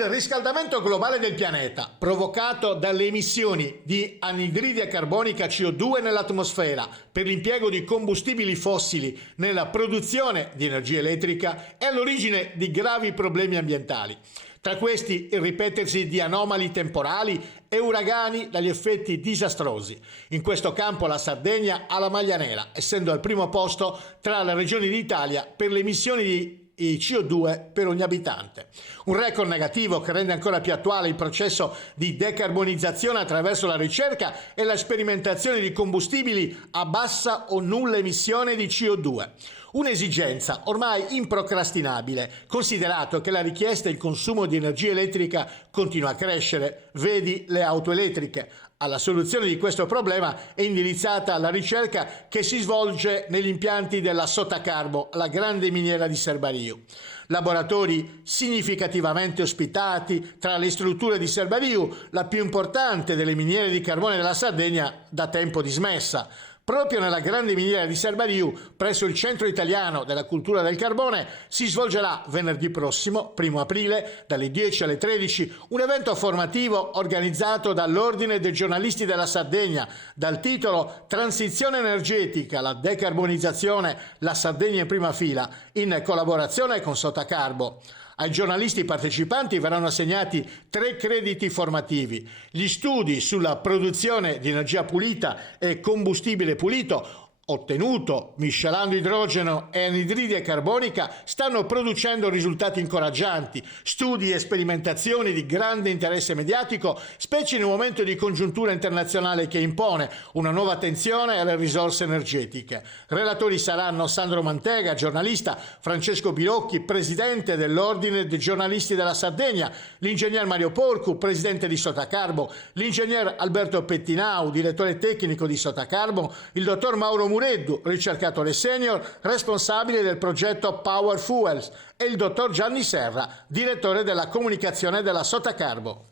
Il riscaldamento globale del pianeta, provocato dalle emissioni di anidride carbonica CO2 nell'atmosfera per l'impiego di combustibili fossili nella produzione di energia elettrica, è all'origine di gravi problemi ambientali. Tra questi il ripetersi di anomali temporali e uragani dagli effetti disastrosi. In questo campo la Sardegna ha la maglia nera, essendo al primo posto tra le regioni d'Italia per le emissioni di CO2 per ogni abitante. Un record negativo che rende ancora più attuale il processo di decarbonizzazione attraverso la ricerca e la sperimentazione di combustibili a bassa o nulla emissione di CO2. Un'esigenza ormai improcrastinabile, considerato che la richiesta e il consumo di energia elettrica continua a crescere, vedi le auto elettriche. Alla soluzione di questo problema è indirizzata la ricerca che si svolge negli impianti della Sotacarbo, la grande miniera di Serbariu. Laboratori significativamente ospitati tra le strutture di Serbariu, la più importante delle miniere di carbone della Sardegna, da tempo dismessa. Proprio nella grande miniera di Serbariu, presso il Centro Italiano della Cultura del Carbone, si svolgerà venerdì prossimo, 1 aprile, dalle 10 alle 13, un evento formativo organizzato dall'Ordine dei giornalisti della Sardegna, dal titolo Transizione energetica, la decarbonizzazione, la Sardegna in prima fila, in collaborazione con Sotacarbo. Ai giornalisti partecipanti verranno assegnati 3 crediti formativi. Gli studi sulla produzione di energia pulita e combustibile pulito ottenuto miscelando idrogeno e anidride carbonica stanno producendo risultati incoraggianti, studi e sperimentazioni di grande interesse mediatico, specie in un momento di congiuntura internazionale che impone una nuova attenzione alle risorse energetiche. Relatori saranno Sandro Mantega, giornalista, Francesco Bilocchi, presidente dell'Ordine dei giornalisti della Sardegna, l'ingegner Mario Porcu, presidente di Sotacarbo, l'ingegner Alberto Pettinau, direttore tecnico di Sotacarbo, il dottor Mauro Mureddu, ricercatore senior, responsabile del progetto Power Fuels, e il dottor Gianni Serra, direttore della comunicazione della Sotacarbo.